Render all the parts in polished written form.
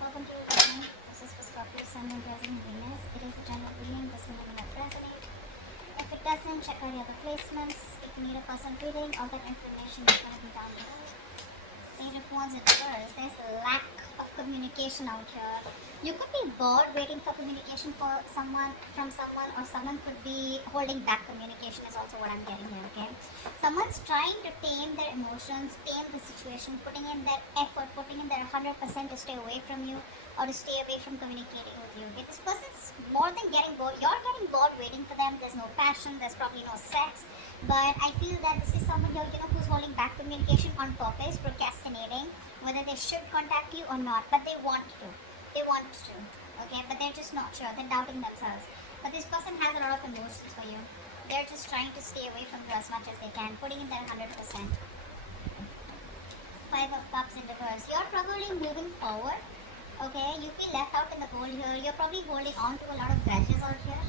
Welcome to your reading. This is for Scorpio, Sun, and Rising Venus. It is a general reading. This will not resonate. If it doesn't, check out the other placements. If you need a personal reading, all that information is going to be down below. Page of Wands in reverse. There's a lack of communication out here. You could be bored waiting for communication from someone, or someone could be holding back communication is also what I'm getting here, okay? Someone's trying to tame their emotions, tame the situation, putting in their effort, putting in their 100% to stay away from you or to stay away from communicating with you. Okay? This person's more than getting bored. You're getting bored waiting for them. There's no passion, there's probably no sex. But I feel that this is someone here, who's holding back communication on purpose, procrastinating, whether they should contact you or not, but they want to. They want to, okay? But they're just not sure. They're doubting themselves. But this person has a lot of emotions for you. They're just trying to stay away from you as much as they can, putting in their 100%. Five of Cups in reverse. You're probably moving forward, okay? You feel left out in the cold here. You're probably holding on to a lot of grudges out here.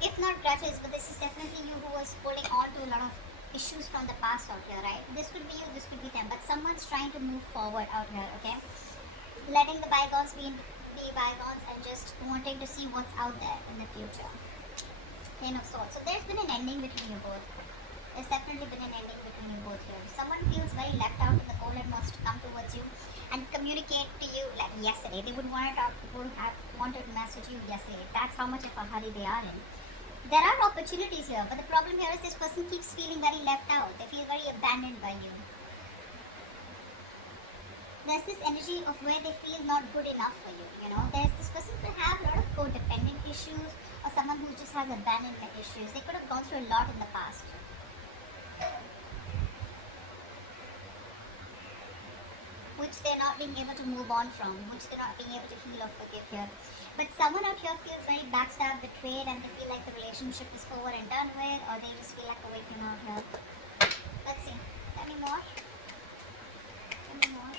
If not grudges, but this is definitely you who was holding on to a lot of issues from the past out here, right? This could be you, this could be them, but someone's trying to move forward out here, okay? Letting the bygones be bygones and just wanting to see what's out there in the future. Ten of Swords. So there's been an ending between you both. There's definitely been an ending between you both here. Someone feels very left out in the cold and wants to come towards you and communicate to you like yesterday. They would want to talk, would have wanted to message you yesterday. That's how much of a hurry they are in. There are opportunities here, but the problem here is this person keeps feeling very left out. They feel very abandoned by you. There's this energy of where they feel not good enough for you, There's this person could have a lot of codependent issues or someone who just has abandonment issues. They could have gone through a lot in the past. Which they're not being able to move on from, which they're not being able to heal or forgive here. But someone out here feels very backstabbed, betrayed, and they feel like the relationship is over and done with, or they just feel like a victim out here. Let's see. Tell me more. Tell me more.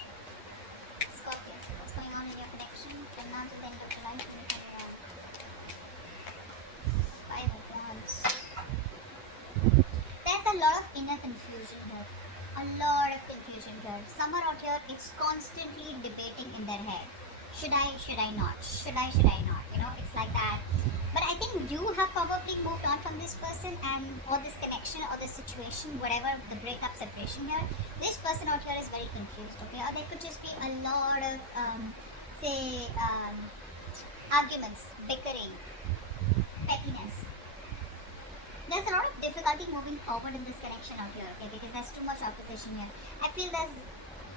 Scorpio, what's going on in your connection from now to the end of July 2021? Five of Wands. There's a lot of inner confusion here. A lot of confusion here. Someone out here, it's constantly debating in their head. Should I not? Should I not? It's like that. But I think you have probably moved on from this person or this connection or this situation, whatever the breakup, separation here. This person out here is very confused, okay? Or there could just be a lot of, arguments, bickering, pettiness. There's a lot of difficulty moving forward in this connection out here, okay? Because there's too much opposition here. I feel there's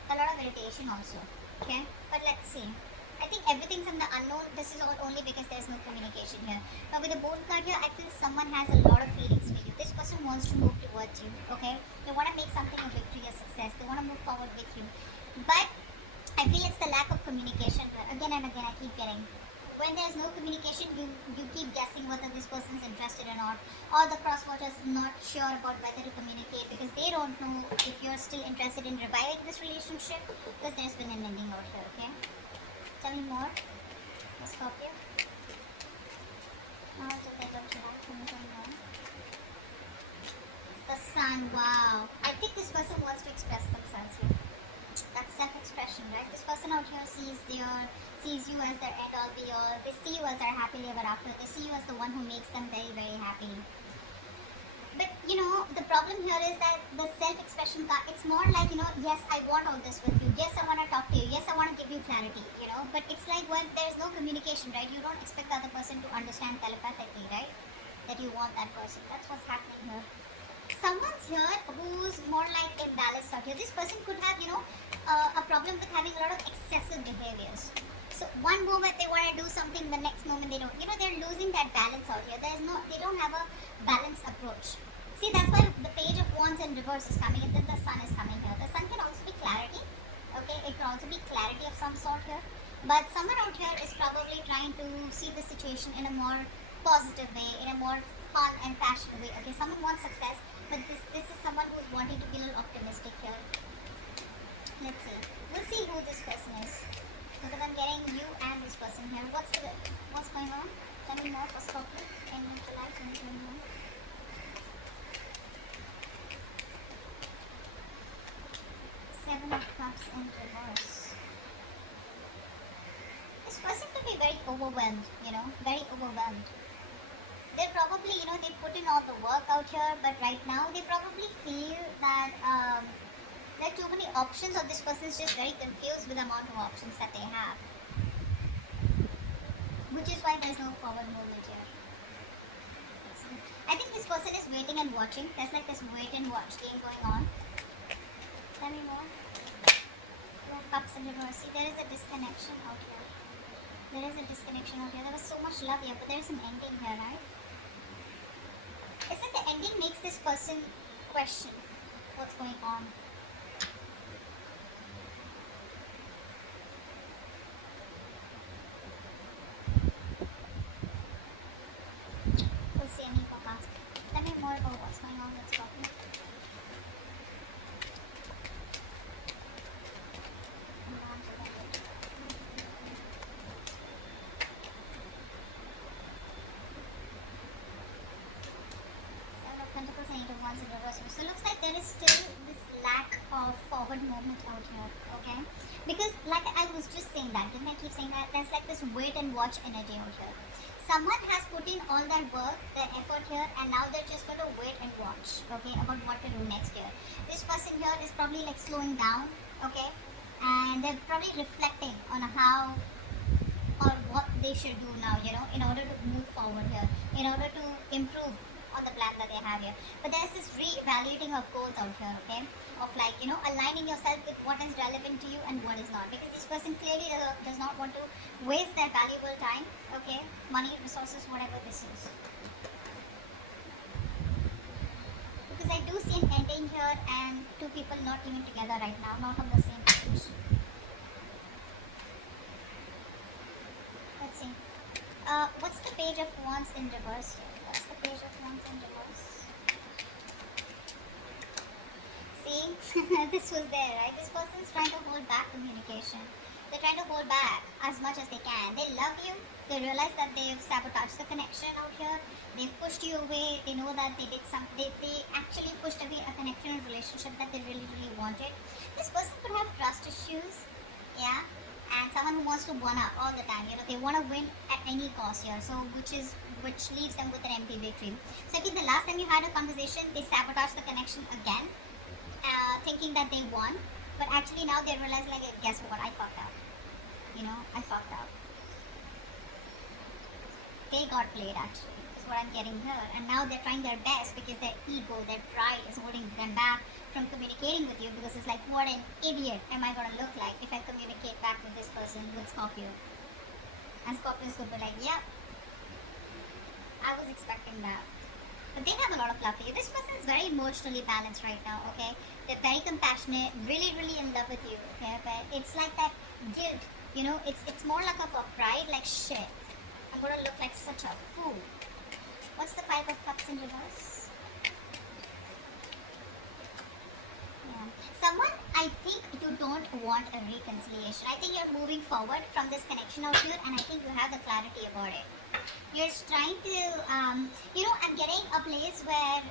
a lot of irritation also, okay? But let's see. I think everything's in the unknown. This is all only because there's no communication here. Now with the Moon card here, I feel someone has a lot of feelings for you. This person wants to move towards you, okay? They want to make something a victory, a success. They want to move forward with you. But I feel it's the lack of communication here. Again and again, I keep getting. When there's no communication, you keep guessing whether this person is interested or not. Or the crosswatchers not sure about whether to communicate because they don't know if you're still interested in reviving this relationship because there's been an ending out here, okay? Tell me more, Scorpio. Now to the end of July 2021. The Sun, wow. I think this person wants to express themselves here. That's self-expression, right? This person out here sees you as their end all be all. They see you as their happily ever after. They see you as the one who makes them very, very happy. But the problem here is that the self-expression card, it's more like, yes, I want all this with you. Yes, I want to talk to you. Yes, I want to give you clarity, But it's like when there's no communication, right? You don't expect the other person to understand telepathically, right? That you want that person. That's what's happening here. Someone's here who's more like imbalanced out here. This person could have, a problem with having a lot of excessive behaviors. So one moment they want to do something, the next moment they don't. They're losing that balance out here. They don't have a balanced approach. See, that's why the Page of Wands in reverse is coming and then the Sun is coming here. The Sun can also be clarity, okay? It can also be clarity of some sort here. But someone out here is probably trying to see the situation in a more positive way, in a more fun and passionate way. Okay, someone wants success, but this is someone who's wanting to be a little optimistic here. Let's see. We'll see who this person is. Because I'm getting you and this person here. What's going on? Tell me more for Scorpio. End of July 2021. Seven of Cups in reverse. This person could be very overwhelmed, very overwhelmed. They're probably, they put in all the work out here, but right now they probably feel that there are too many options, or this person is just very confused with the amount of options that they have. Which is why there's no forward movement here. I think this person is waiting and watching. There's like this wait and watch game going on. Tell me more. Cups and reverse. See, there is a disconnection out here. There is a disconnection out here. There was so much love here, but there is an ending here, right? It's like the ending makes this person question what's going on. We'll see any for cards. Tell me more about what's going on with Scorpio. So it looks like there is still this lack of forward movement out here, okay? Because like I was just saying that, didn't I keep saying that? There's like this wait and watch energy out here. Someone has put in all their work, their effort here, and now they're just going to wait and watch, okay, about what to do next year. This person here is probably like slowing down, okay? And they're probably reflecting on how or what they should do now, in order to move forward here, in order to improve on the plan that they have here. But there's this re-evaluating of goals out here, okay? Of like, aligning yourself with what is relevant to you and what is not. Because this person clearly does not want to waste their valuable time, okay? Money, resources, whatever this is. Because I do see an ending here and two people not even together right now, not on the same page. Let's see. What's the page of wands in reverse here? What's the page of wands in reverse? See, this was there, right? This person's trying to hold back communication. They're trying to hold back as much as they can. They love you. They realize that they've sabotaged the connection out here. They've pushed you away. They know that they actually pushed away a connection and relationship that they really, really wanted. This person could have trust issues, yeah, and someone who wants to one up all the time. They want to win at any cost here. So which leaves them with an empty victory. So I think the last time you had a conversation, they sabotaged the connection again, thinking that they won, but actually now they realize, like, guess what, I fucked up. I fucked up. They got played, actually. That's what I'm getting here. And now they're trying their best because their ego, their pride is holding them back from communicating with you, because it's like, what an idiot am I going to look like if I communicate back with this person, with Scorpio. And Scorpios could be like, yeah, I was expecting that. But they have a lot of love for you. This person is very emotionally balanced right now, okay? They're very compassionate, really, really in love with you, okay? But it's like that guilt, it's more like a pride, like, shit, I'm gonna look like such a fool. What's the Five of Cups in reverse? Yeah. Someone, I think you don't want a reconciliation. I think you're moving forward from this connection out here, and I think you have the clarity about it. You're just trying to, I'm getting a place where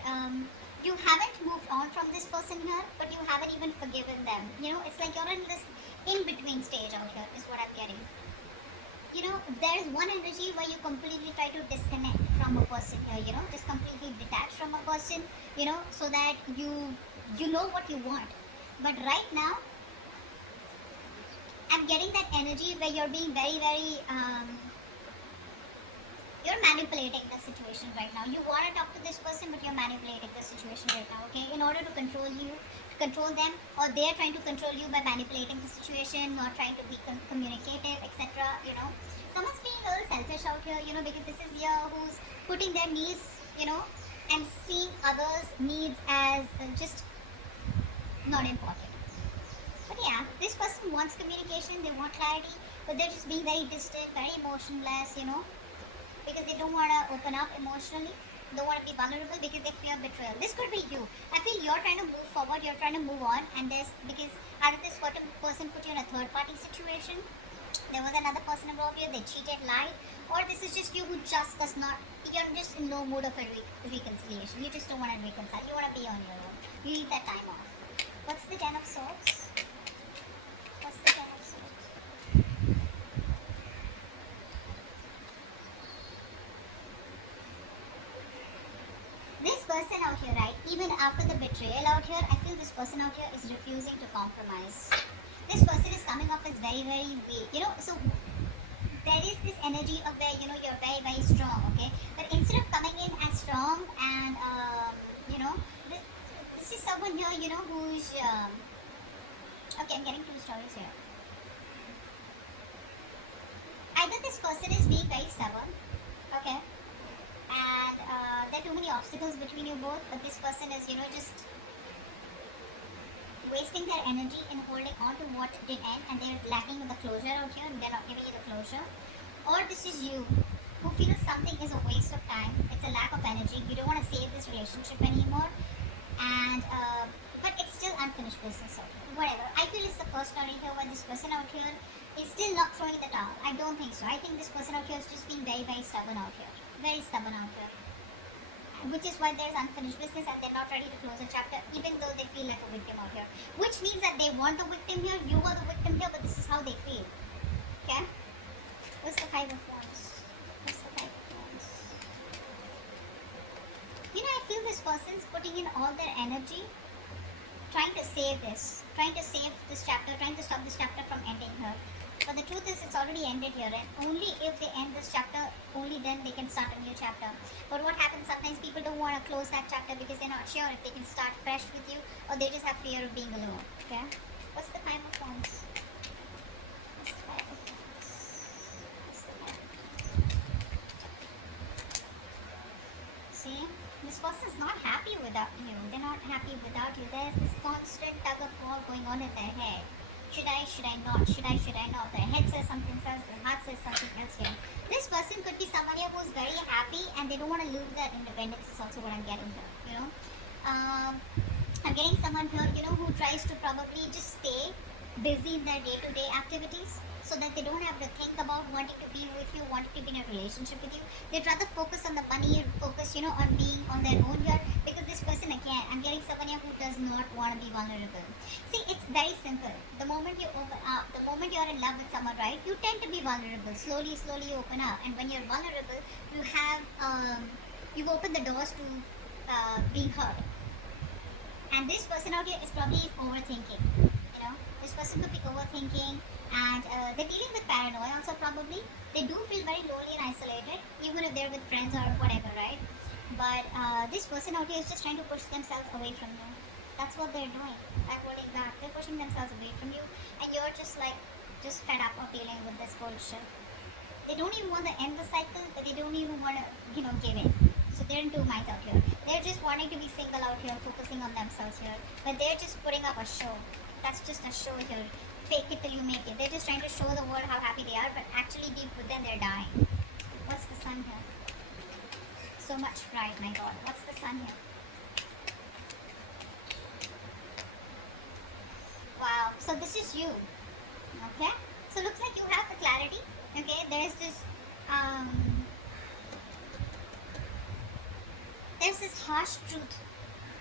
you haven't moved on from this person here, but you haven't even forgiven them. It's like you're in this in-between stage out here, is what I'm getting. There's one energy where you completely try to disconnect from a person here, just completely detach from a person, so that you know what you want. But right now, I'm getting that energy where you're being very, very, you're manipulating the situation right now. You want to talk to this person, but you're manipulating the situation right now, okay? In order to control them, or they're trying to control you by manipulating the situation, or trying to be communicative, etc. Someone's being a little selfish out here, because this is here who's putting their needs, and seeing others' needs as just not important. But yeah, this person wants communication, they want clarity, but they're just being very distant, very emotionless, because they don't want to open up emotionally, don't want to be vulnerable because they fear betrayal. This could be you. I feel you're trying to move forward, you're trying to move on, and because either this person put you in a third party situation, there was another person involved here, they cheated, lied, or this is just you who just you're just in no mood of a reconciliation. You just don't want to reconcile, you want to be on your own. You need that time off. What's the Ten of Swords? What's the Ten of Swords? person out here, right, even after the betrayal out here, I feel this person out here is refusing to compromise. This person is coming off as very, very weak. So there is this energy of where, you're very, very strong, okay? But instead of coming in as strong and, you know, this is someone here, who's, okay, I'm getting two stories here. Either this person is being very stubborn, okay? And there are too many obstacles between you both, but this person is, just wasting their energy in holding on to what did end, and they're lacking with the closure out here, and they're not giving you the closure. Or this is you, who feels something is a waste of time, it's a lack of energy, you don't want to save this relationship anymore, and but it's still unfinished business out here. Whatever. I feel it's the first story here where this person out here is still not throwing the towel. I don't think so. I think this person out here is just being very, very stubborn out here. Very stubborn out here. Which is why there's unfinished business and they're not ready to close a chapter, even though they feel like a victim out here. Which means that they want the victim here, you are the victim here, but this is how they feel. Okay? What's the Five of Wands? What's the Five of Wands? I feel this person's putting in all their energy trying to save this chapter, trying to stop this chapter from ending here. But the truth is, it's already ended here, and only if they end this chapter, only then they can start a new chapter. But what happens, sometimes people don't want to close that chapter because they're not sure if they can start fresh with you, or they just have fear of being alone. Okay? What's the Five of Wands? What's the Five of Wands? What's the Five of Wands? See? This person's not happy without you. They're not happy without you. There's this constant tug of war going on in their head. Should I not? Should I not? Their head says something else, their heart says something else here. This person could be someone here who's very happy and they don't want to lose their independence, is also what I'm getting here, I'm getting someone here, who tries to probably just stay busy in their day-to-day activities so that they don't have to think about wanting to be with you, wanting to be in a relationship with you. They'd rather focus on the money and focus, on being on their own here, because this person, again, I'm getting someone here who does not want to be vulnerable. See, it's very simple. The moment you open up, the moment you're in love with someone, right, you tend to be vulnerable. Slowly you open up. And when you're vulnerable, you have, you've opened the doors to being hurt. And this person out here is probably overthinking, This person could be overthinking, and they're dealing with paranoia also probably. They do feel very lonely and isolated, even if they're with friends or whatever, right? But this person out here is just trying to push themselves away from you. That's what they're doing. I'm holding back. They're pushing themselves away from you, and you're just fed up of dealing with this bullshit. They don't even want to end the cycle, but they don't even want to, give in. So they're in two minds out here. They're just wanting to be single out here, focusing on themselves here. But they're just putting up a show. That's just a show here. Fake it till you make it. They're just trying to show the world how happy they are, but actually deep within they're dying. What's the Sun here? So much pride, my God. What's the Sun here? Wow. So this is you. Okay? So looks like you have the clarity. Okay? There's this harsh truth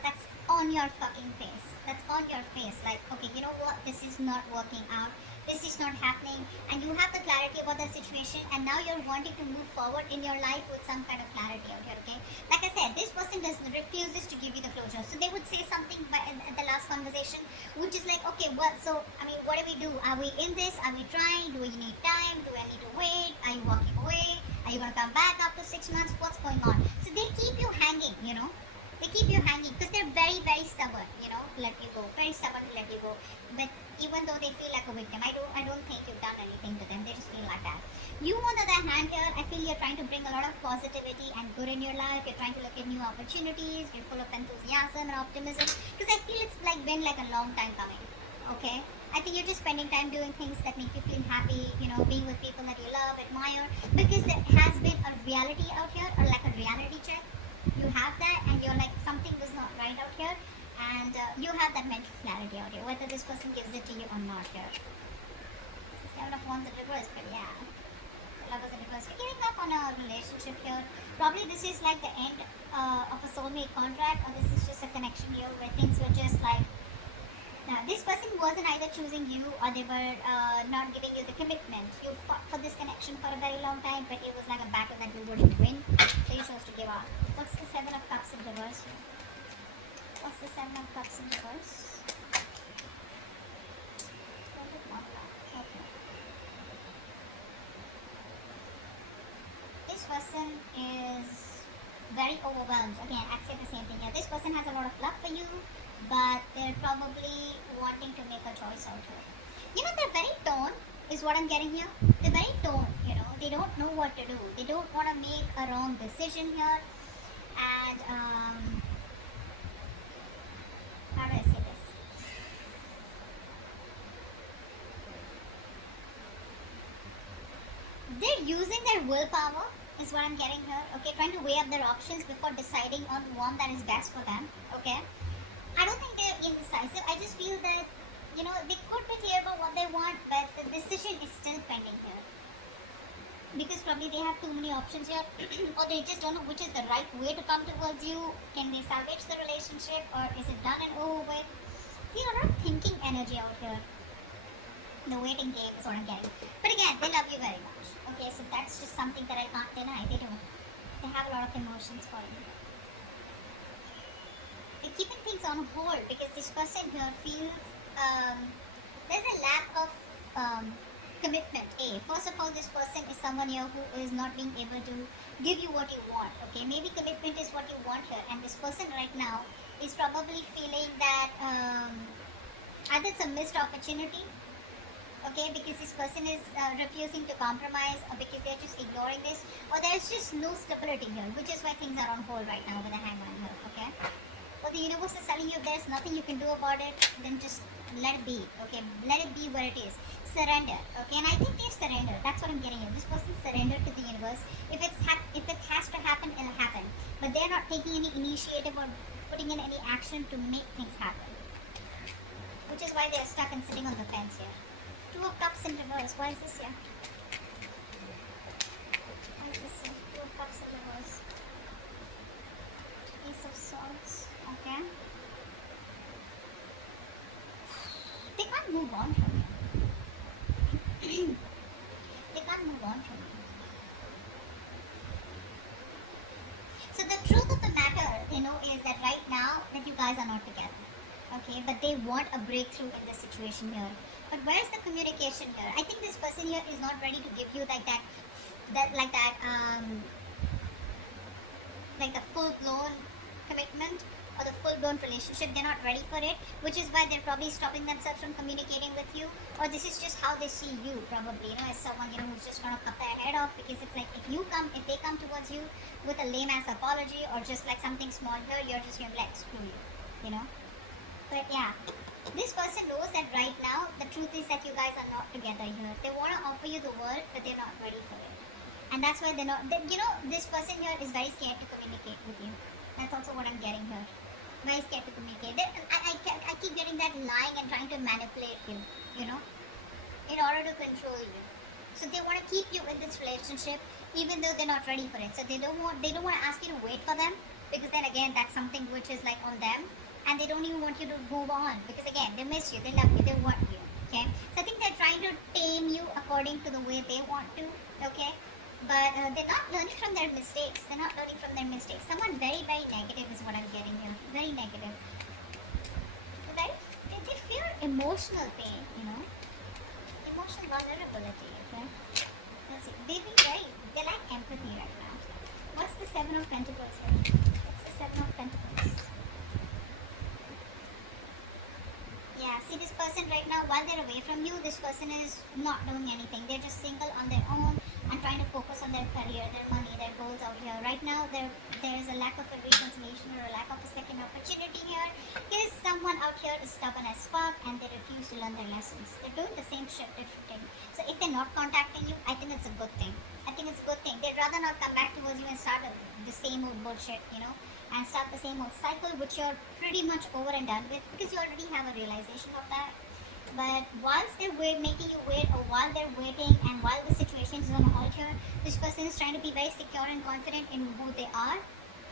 that's on your fucking face. That's on your face. Like, okay, you know what? This is not working out. This is not happening. And you have the clarity about the situation, and now you're wanting to move forward in your life with some kind of clarity out here, okay? Like I said, this person refuses to give you the closure. So they would say something at the last conversation, which is like, okay, well, so, what do we do? Are we in this? Are we trying? Do we need time? Do I need to wait? Are you walking away? Are you going to come back after 6 months? What's going on? So they keep you hanging, They keep you hanging because they're very, very stubborn, to let you go. Very stubborn to let you go. But even though they feel like a victim, I don't think you've done anything to them. They just feel like that. You, on the other hand here, I feel you're trying to bring a lot of positivity and good in your life. You're trying to look at new opportunities. You're full of enthusiasm and optimism. Because I feel it's been like a long time coming. Okay? I think you're just spending time doing things that make you feel happy, being with people that you love, admire. Because there has been a reality out here, or like a reality check. You have that, and you're like, something was not right out here, and you have that mental clarity out here, whether this person gives it to you or not here. Seven of Wands in reverse, but yeah. Lovers in reverse. You're giving up on a relationship here. Probably this is like the end of a soulmate contract, or this is just a connection here where things were just like, this person wasn't either choosing you, or they were not giving you the commitment. You fought for this connection for a very long time, but it was like a battle that you wouldn't win, so you chose to give up. What's the Seven of Cups in reverse here? What's the Seven of Cups in reverse? Okay. This person is very overwhelmed. Again, I'd say the same thing here. This person has a lot of love for you, but they're probably wanting to make a choice out here. You know, they're very torn, is what I'm getting here. They're very torn, you know. They don't know what to do. They don't want to make a wrong decision here. And, how do I say this? They're using their willpower, is what I'm getting here. Okay, trying to weigh up their options before deciding on one that is best for them. Okay, I don't think they're indecisive. I just feel that, you know, they could be clear about what they want, but the decision is still pending here. Because probably they have too many options here, or they just don't know which is the right way to come towards you. Can they salvage the relationship, or is it done and over with? See, a lot of thinking energy out here. The waiting game is what I'm getting. But again, they love you very much. Okay, so that's just something that I can't deny. They do. They have a lot of emotions for you. They're keeping things on hold because this person here feels there's a lack of commitment. First of all, this person is someone here who is not being able to give you what you want. Okay, maybe commitment is what you want here, and this person right now is probably feeling that either it's a missed opportunity. Okay, because this person is refusing to compromise, or because they're just ignoring this, or there's just no stability here, which is why things are on hold right now with the hangman here. Okay, or the universe is telling you if there's nothing you can do about it, then just let it be. Okay, let it be where it is. Surrender. Okay, and I think they've surrendered. That's what I'm getting here. This person surrendered to the universe. If it has to happen, it'll happen. But they're not taking any initiative or putting in any action to make things happen, which is why they're stuck and sitting on the fence here. Two of Cups in reverse. Why is this here? Why is this here? Two of Cups in reverse. Ace of Swords. Okay. They can't move on from you. They can't move on from you. So the truth of the matter, you know, is that right now that you guys are not together. Okay, but they want a breakthrough in this situation here. But where's the communication here? I think this person here is not ready to give you like the full-blown commitment or the full-blown relationship. They're not ready for it, which is why they're probably stopping themselves from communicating with you. Or this is just how they see you, probably, you know, as someone, you know, who's just gonna cut their head off. Because it's like if they come towards you with a lame-ass apology or just like something small here, you're just gonna be like, screw you know. But yeah, this person knows that right now the truth is that you guys are not together here. They want to offer you the world, but they're not ready for it. And that's why they're not, you know, this person here is very scared to communicate with you. That's also what I'm getting here. Very scared to communicate. I keep getting that lying and trying to manipulate you, you know, in order to control you. So they want to keep you in this relationship even though they're not ready for it. So they don't want to ask you to wait for them, because then again that's something which is like on them. And they don't even want you to move on, because again, they miss you, they love you, they want you. Okay, so I think they're trying to tame you according to the way they want to. Okay, but they're not learning from their mistakes. Someone very, very negative is what I'm getting here. Very negative. They fear emotional pain, you know, emotional vulnerability. Okay, let's see. They lack empathy right now. What's the Seven of Pentacles here? What's the Seven of Pentacles? Yeah, see, this person right now, while they're away from you, this person is not doing anything. They're just single on their own and trying to focus on their career, their money, their goals out here. Right now, there is a lack of a reconciliation or a lack of a second opportunity here. Because someone out here is stubborn as fuck and they refuse to learn their lessons. They're doing the same shit differently. So if they're not contacting you, I think it's a good thing. They'd rather not come back towards you and start the same old bullshit, you know, and start the same old cycle, which you're pretty much over and done with, because you already have a realization of that. But whilst they're making you wait, or while they're waiting, and while the situation is on hold here, this person is trying to be very secure and confident in who they are,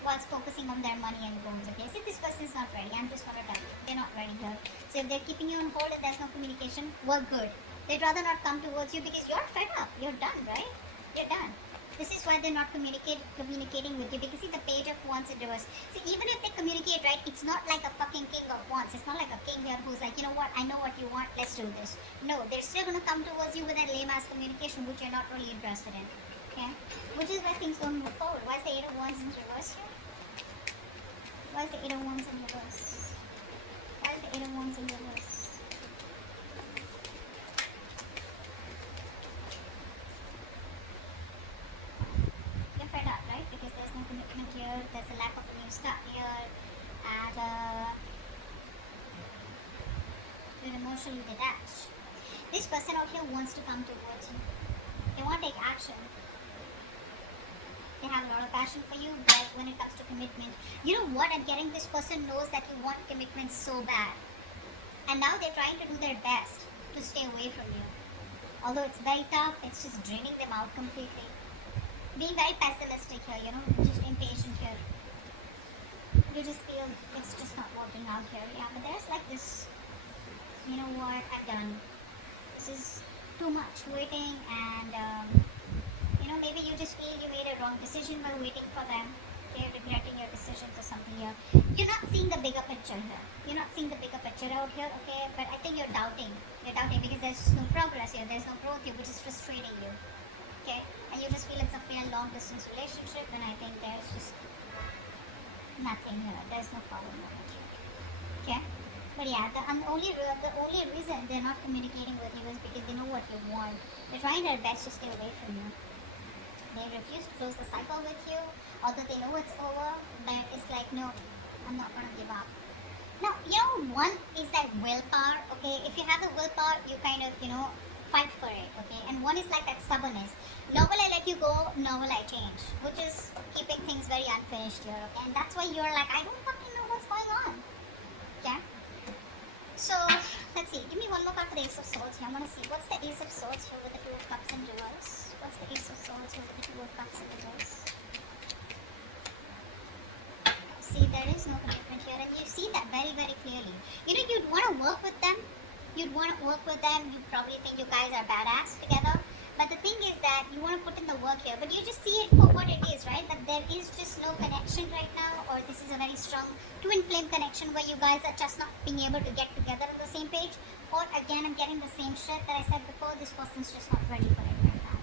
whilst focusing on their money and goals. Okay, see, this person is not ready. I'm just gonna tell you, they're not ready here. So if they're keeping you on hold and there's no communication, well, good. They'd rather not come towards you because you're fed up. You're done, right? You're done. This is why they're not communicating with you, because see the Page of Wands in reverse. See, even if they communicate, right, it's not like a fucking King of Wands. It's not like a king here who's like, you know what, I know what you want, let's do this. No, they're still gonna come towards you with that lame ass communication which you're not really interested in. Okay? Which is why things don't move forward. Why is the Eight of Wands in reverse here? Why is the Eight of Wands in reverse? Why is the Eight of Wands in reverse? You're fed up, right? Because there's no commitment here, there's a lack of a new start here, and you're emotionally detached. This person out here wants to come towards you. They want to take action. They have a lot of passion for you, but when it comes to commitment, you know what? I'm getting this person knows that you want commitment so bad. And now they're trying to do their best to stay away from you. Although it's very tough, it's just draining them out completely. Being very pessimistic here, you know, just impatient here. You just feel it's just not working out here. Yeah, but there's like this, you know what, I'm done. This is too much waiting, and you know, maybe you just feel you made a wrong decision while waiting for them. You're regretting your decisions or something here. You're not seeing the bigger picture here. You're not seeing the bigger picture out here, okay? But I think you're doubting. You're doubting because there's just no progress here. There's no growth here, which is frustrating you. Okay? And you just feel it's a fair long distance relationship, and I think there's just nothing here. There's no forward movement here. Okay? But yeah, the only reason they're not communicating with you is because they know what you want. They're trying their best to stay away from you. They refuse to close the cycle with you, although they know it's over, but it's like, no, I'm not gonna give up. Now, you know, one is that willpower, okay? If you have the willpower, you kind of, you know, fight for it, okay? And one is like that stubbornness. Nor will I let you go, nor will I change, which is keeping things very unfinished here, okay? And that's why you're like, I don't fucking know what's going on, okay? So, let's see. Give me one more card for the Ace of Swords here. I want to see. What's the Ace of Swords here with the Two of Cups in reverse? What's the Ace of Swords here with the Two of Cups in reverse? See, there is no commitment here, and you see that very, very clearly. You know, you'd want to work with them. You'd want to work with them. You probably think you guys are badass together. But the thing is that you want to put in the work here, but you just see it for what it is, right? That there is just no connection right now, or this is a very strong twin flame connection where you guys are just not being able to get together on the same page. Or again, I'm getting the same shit that I said before. This person's just not ready for it right now.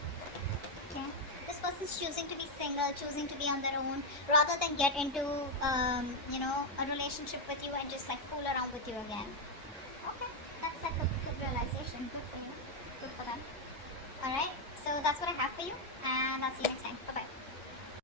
Okay? This person's choosing to be single, choosing to be on their own, rather than get into, you know, a relationship with you and just like fool around with you again. Okay, that's like a good realization. Good for you. Good for them. Alright, so that's what I have for you, and I'll see you next time.